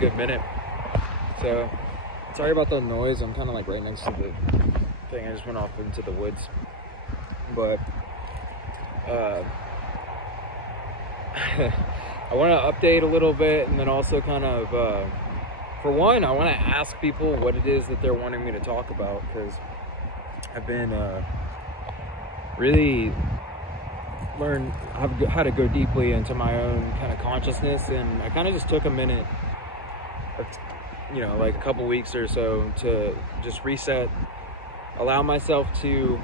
good minute. So sorry about the noise. I'm kind of like right next to the thing. I just went off into the woods. But I want to update a little bit, and then also kind of, for one, I want to ask people what it is that they're wanting me to talk about, because I've been really I've had to go deeply into my own kind of consciousness, and I kind of just took a minute, like a couple weeks or so, to just reset, allow myself to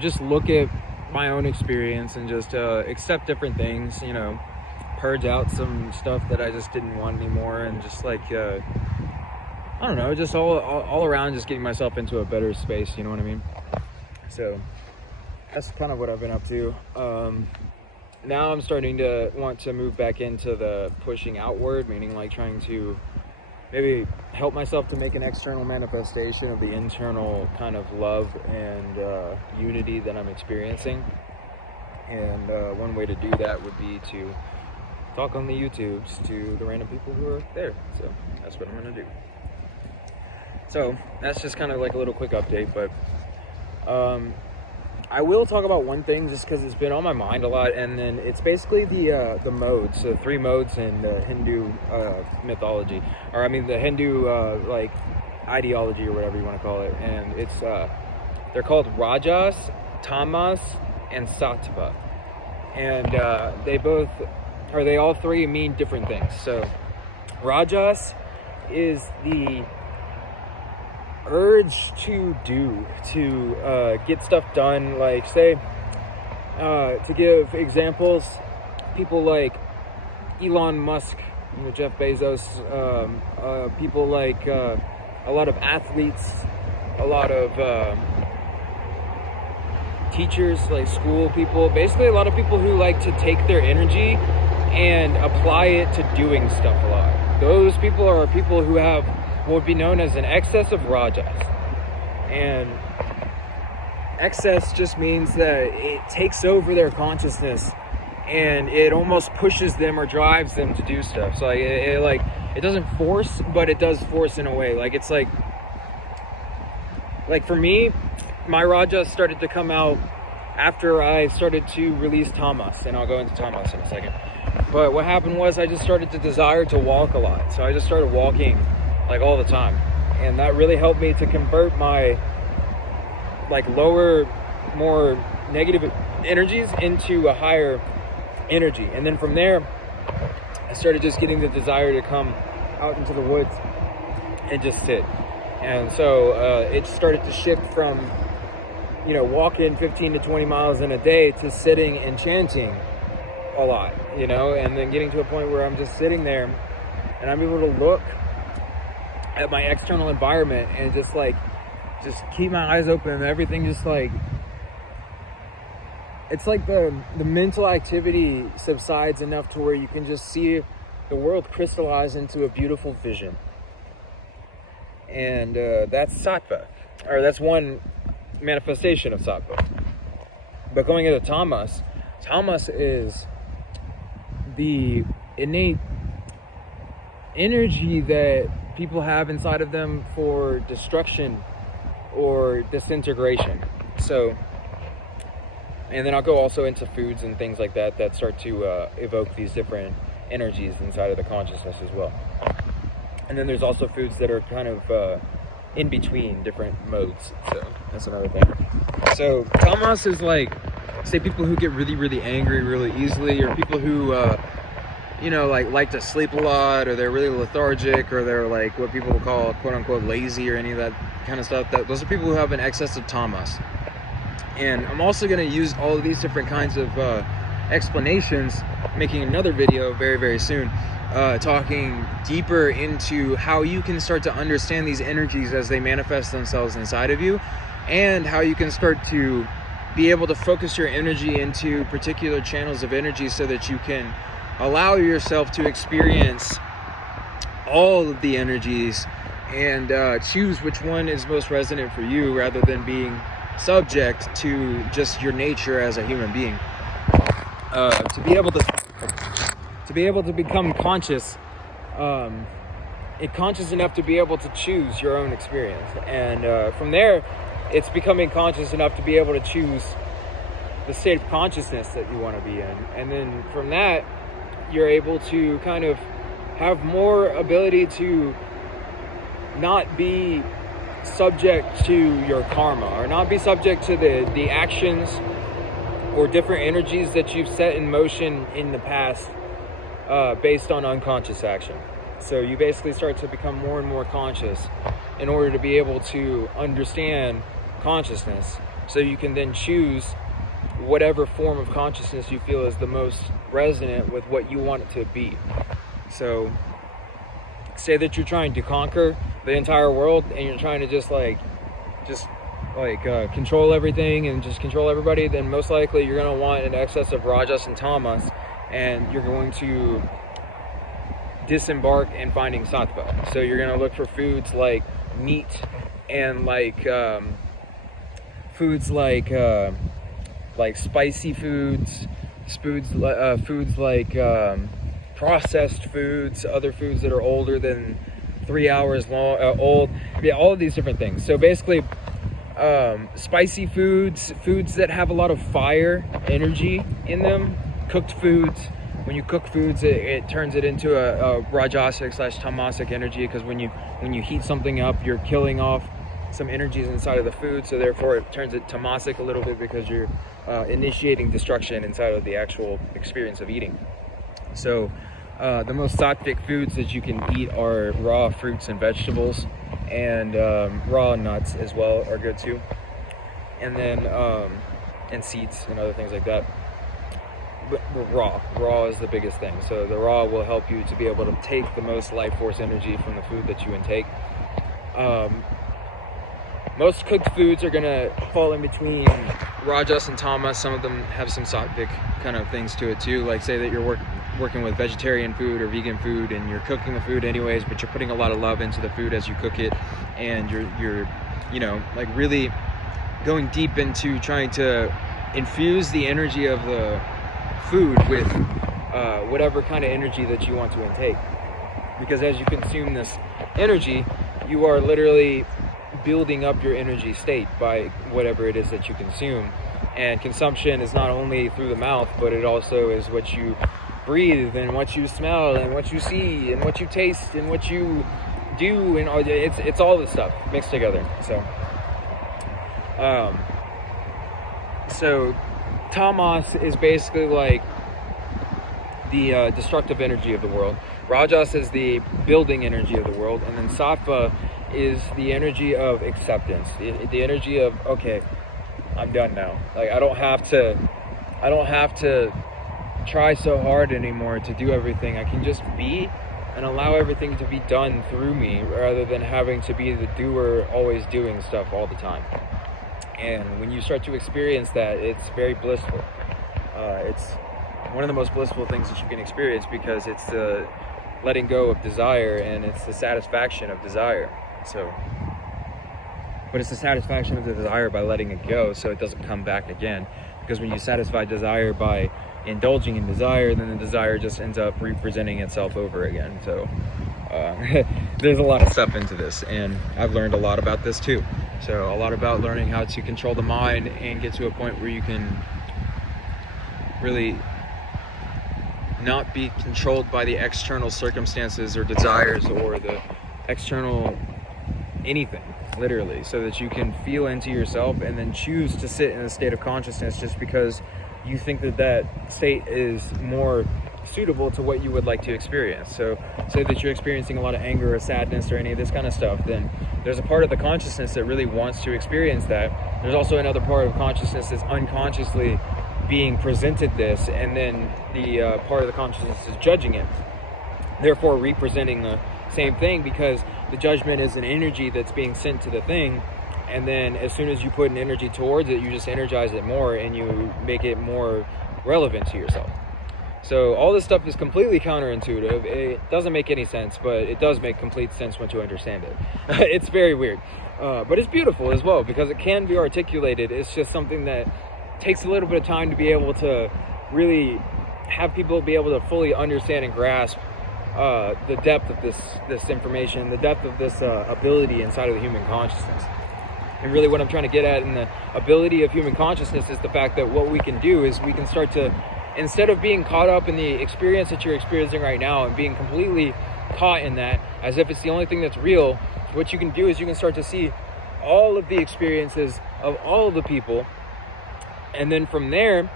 just look at my own experience and just accept different things, purge out some stuff that I just didn't want anymore, and just like I don't know, just all around just getting myself into a better space, you know what I mean? So that's kind of what I've been up to. Now I'm starting to want to move back into the pushing outward, meaning like trying to maybe help myself to make an external manifestation of the internal kind of love and unity that I'm experiencing. And one way to do that would be to talk on the YouTubes to the random people who are there. So that's what I'm gonna do. So that's just kind of like a little quick update, but I will talk about one thing just because it's been on my mind a lot, and then it's basically the modes, so 3 modes in Hindu mythology, or I mean the Hindu like ideology or whatever you want to call it, and it's they're called Rajas, Tamas, and Sattva, and they all 3 mean different things. So Rajas is the urge to get stuff done, like say to give examples, people like Elon Musk, Jeff Bezos, people like a lot of athletes, a lot of teachers, like school people, basically a lot of people who like to take their energy and apply it to doing stuff a lot. Those people are people who have what would be known as an excess of rajas. And excess just means that it takes over their consciousness and it almost pushes them or drives them to do stuff. So it doesn't force, but it does force in a way. Like it's like for me, my rajas started to come out after I started to release Tamas, and I'll go into Tamas in a second. But what happened was I just started to desire to walk a lot. So I just started walking like all the time, and that really helped me to convert my like lower, more negative energies into a higher energy. And then from there I started just getting the desire to come out into the woods and just sit. And so it started to shift from walking 15 to 20 miles in a day to sitting and chanting a lot, and then getting to a point where I'm just sitting there and I'm able to look at my external environment and just keep my eyes open, and everything just like, it's like the mental activity subsides enough to where you can just see the world crystallize into a beautiful vision. And that's Sattva, or that's one manifestation of Sattva. But going into Tamas is the innate energy that people have inside of them for destruction or disintegration. So, and then I'll go also into foods and things like that start to evoke these different energies inside of the consciousness as well. And then there's also foods that are kind of in between different modes. So that's another thing. So Tamas is like, say, people who get really, really angry really easily, or people who like to sleep a lot, or they're really lethargic, or they're like what people will call quote unquote lazy, or any of that kind of stuff. Those are people who have an excess of Tamas. And I'm also going to use all of these different kinds of explanations, making another video very, very soon, talking deeper into how you can start to understand these energies as they manifest themselves inside of you, and how you can start to be able to focus your energy into particular channels of energy so that you can allow yourself to experience all of the energies and choose which one is most resonant for you, rather than being subject to just your nature as a human being. To to be able to become conscious, conscious enough to be able to choose your own experience. And from there, it's becoming conscious enough to be able to choose the state of consciousness that you want to be in. And then from that, you're able to kind of have more ability to not be subject to your karma, or not be subject to the actions or different energies that you've set in motion in the past based on unconscious action. So you basically start to become more and more conscious in order to be able to understand consciousness, so you can then choose whatever form of consciousness you feel is the most resonant with what you want it to be. So say that you're trying to conquer the entire world, and you're trying to just control everything and just control everybody, then most likely you're going to want an excess of rajas and tamas, and you're going to disembark in finding sattva. So you're going to look for foods like meat, and foods like spicy foods like processed foods, other foods that are older than 3 hours old. Yeah, all of these different things. So basically, spicy foods that have a lot of fire energy in them, cooked foods. When you cook foods, it turns it into a rajasic / tamasic energy, because when you heat something up, you're killing off some energies inside of the food, so therefore it turns it tamasic a little bit, because you're initiating destruction inside of the actual experience of eating. So the most sattvic foods that you can eat are raw fruits and vegetables, and raw nuts as well are good too, and then and seeds and other things like that. But raw is the biggest thing. So the raw will help you to be able to take the most life force energy from the food that you intake. Most cooked foods are going to fall in between rajas and tamas. Some of them have some sattvic kind of things to it too. Like say that you're working with vegetarian food or vegan food, and you're cooking the food anyways, but you're putting a lot of love into the food as you cook it, and you're really going deep into trying to infuse the energy of the food with whatever kind of energy that you want to intake. Because as you consume this energy, you are literally building up your energy state by whatever it is that you consume. And consumption is not only through the mouth, but it also is what you breathe, and what you smell, and what you see, and what you taste, and what you do, and it's all this stuff mixed together. So Tamas is basically like the destructive energy of the world. Rajas is the building energy of the world, and then Sattva is the energy of acceptance, the energy of, okay, I'm done now. Like I don't have to try so hard anymore to do everything. I can just be and allow everything to be done through me, rather than having to be the doer, always doing stuff all the time. And when you start to experience that, it's very blissful. It's one of the most blissful things that you can experience, because it's the letting go of desire, and it's the satisfaction of desire. But it's the satisfaction of the desire by letting it go, so it doesn't come back again. Because when you satisfy desire by indulging in desire, then the desire just ends up representing itself over again. So there's a lot of stuff into this, and I've learned a lot about this too. So a lot about learning how to control the mind and get to a point where you can really not be controlled by the external circumstances or desires or the external anything, literally, so that you can feel into yourself and then choose to sit in a state of consciousness just because you think that state is more suitable to what you would like to experience. So say that you're experiencing a lot of anger or sadness or any of this kind of stuff, then there's a part of the consciousness that really wants to experience that. There's also another part of consciousness that's unconsciously being presented this, and then the part of the consciousness is judging it, therefore representing the same thing, because the judgment is an energy that's being sent to the thing, and then as soon as you put an energy towards it, you just energize it more and you make it more relevant to yourself. So all this stuff is completely counterintuitive. It doesn't make any sense, but it does make complete sense once you understand it. It's very weird, but it's beautiful as well, because it can be articulated. It's just something that takes a little bit of time to be able to really have people be able to fully understand and grasp the depth of this information, the depth of this ability inside of the human consciousness. And really what I'm trying to get at in the ability of human consciousness is the fact that what we can do is we can start to, instead of being caught up in the experience that you're experiencing right now and being completely caught in that as if it's the only thing that's real, what you can do is you can start to see all of the experiences of all of the people, and then from there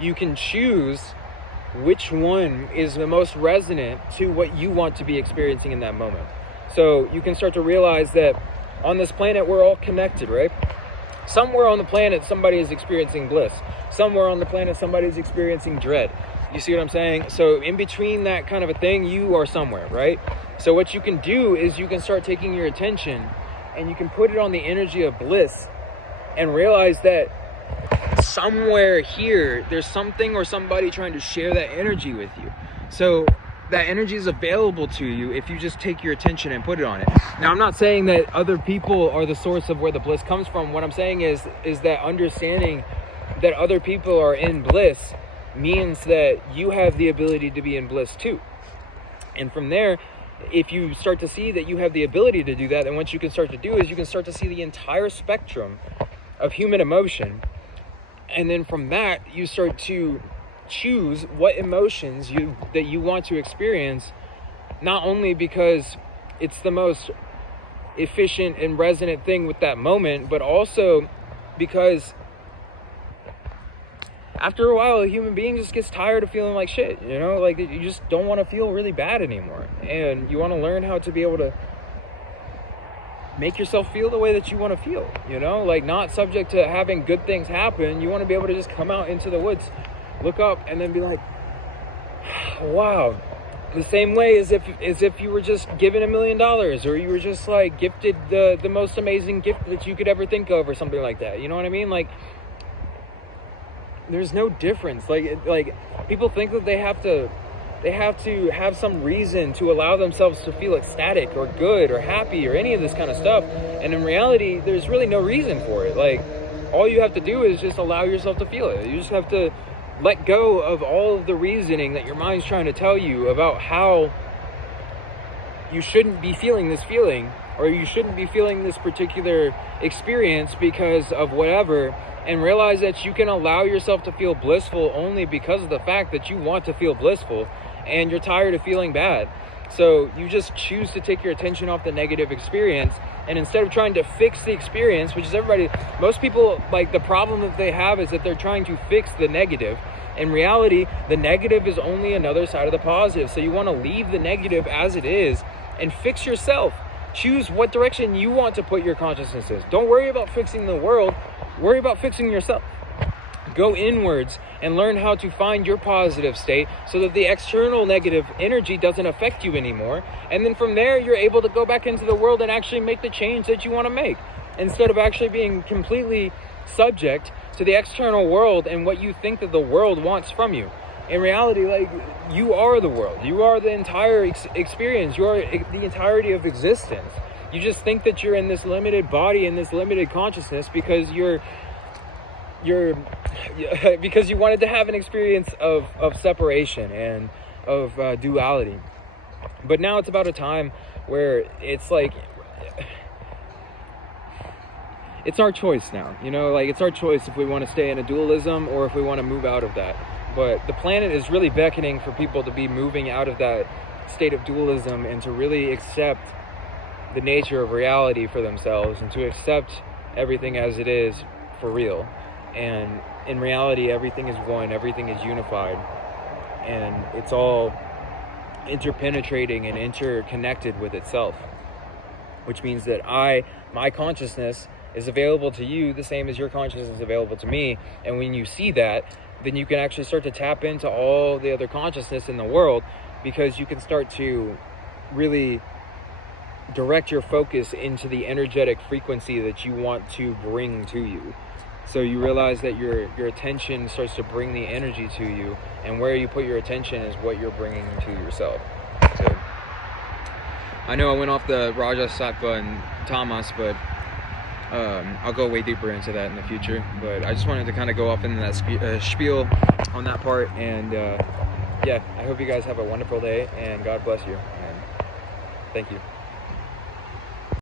you can choose which one is the most resonant to what you want to be experiencing in that moment. So you can start to realize that on this planet we're all connected, right? Somewhere on the planet somebody is experiencing bliss. Somewhere on the planet somebody is experiencing dread. You see what I'm saying? So in between that kind of a thing, you are somewhere, right? So what you can do is you can start taking your attention and you can put it on the energy of bliss and realize that somewhere here there's something or somebody trying to share that energy with you. So that energy is available to you if you just take your attention and put it on it. Now, I'm not saying that other people are the source of where the bliss comes from. What I'm saying is that understanding that other people are in bliss means that you have the ability to be in bliss too. And from there, if you start to see that you have the ability to do that, then what you can start to do is you can start to see the entire spectrum of human emotion. And then from that, you start to choose what emotions that you want to experience, not only because it's the most efficient and resonant thing with that moment, but also because after a while a human being just gets tired of feeling like shit, you know, like you just don't want to feel really bad anymore, and you want to learn how to be able to make yourself feel the way that you want to feel, you know, like not subject to having good things happen. You want to be able to just come out into the woods, look up, and then be like, wow. The same way as if you were just given $1 million, or you were just like gifted the most amazing gift that you could ever think of, or something like that. You know what I mean? Like, there's no difference. Like people think that they have to have some reason to allow themselves to feel ecstatic or good or happy or any of this kind of stuff. And in reality, there's really no reason for it. Like, all you have to do is just allow yourself to feel it. You just have to let go of all of the reasoning that your mind's trying to tell you about how you shouldn't be feeling this feeling, or you shouldn't be feeling this particular experience because of whatever, and realize that you can allow yourself to feel blissful only because of the fact that you want to feel blissful and you're tired of feeling bad. So you just choose to take your attention off the negative experience, and instead of trying to fix the experience, which is most people, like, the problem that they have is that they're trying to fix the negative. In reality, the negative is only another side of the positive. So you want to leave the negative as it is and fix yourself. Choose what direction you want to put your consciousness in. Don't worry about fixing the world. Worry about fixing yourself. Go inwards and learn how to find your positive state so that the external negative energy doesn't affect you anymore. And then from there, you're able to go back into the world and actually make the change that you want to make, instead of actually being completely subject to the external world and what you think that the world wants from you. In reality, like, you are the world. You are the entire experience. You are the entirety of existence. You just think that you're in this limited body, in this limited consciousness, because because you wanted to have an experience of separation and of duality. But now it's about a time where it's like, it's our choice now, you know, like, it's our choice if we want to stay in a dualism or if we want to move out of that. But the planet is really beckoning for people to be moving out of that state of dualism and to really accept the nature of reality for themselves, and to accept everything as it is for real. And in reality, everything is one, everything is unified, and it's all interpenetrating and interconnected with itself, which means that my consciousness is available to you the same as your consciousness is available to me. And when you see that, then you can actually start to tap into all the other consciousness in the world, because you can start to really direct your focus into the energetic frequency that you want to bring to you. So you realize that your attention starts to bring the energy to you, and where you put your attention is what you're bringing to yourself. So I know I went off the Raja, Sattva, and Tamas, but I'll go way deeper into that in the future. But I just wanted to kind of go off into that spiel on that part, and yeah, I hope you guys have a wonderful day, and God bless you. And thank you.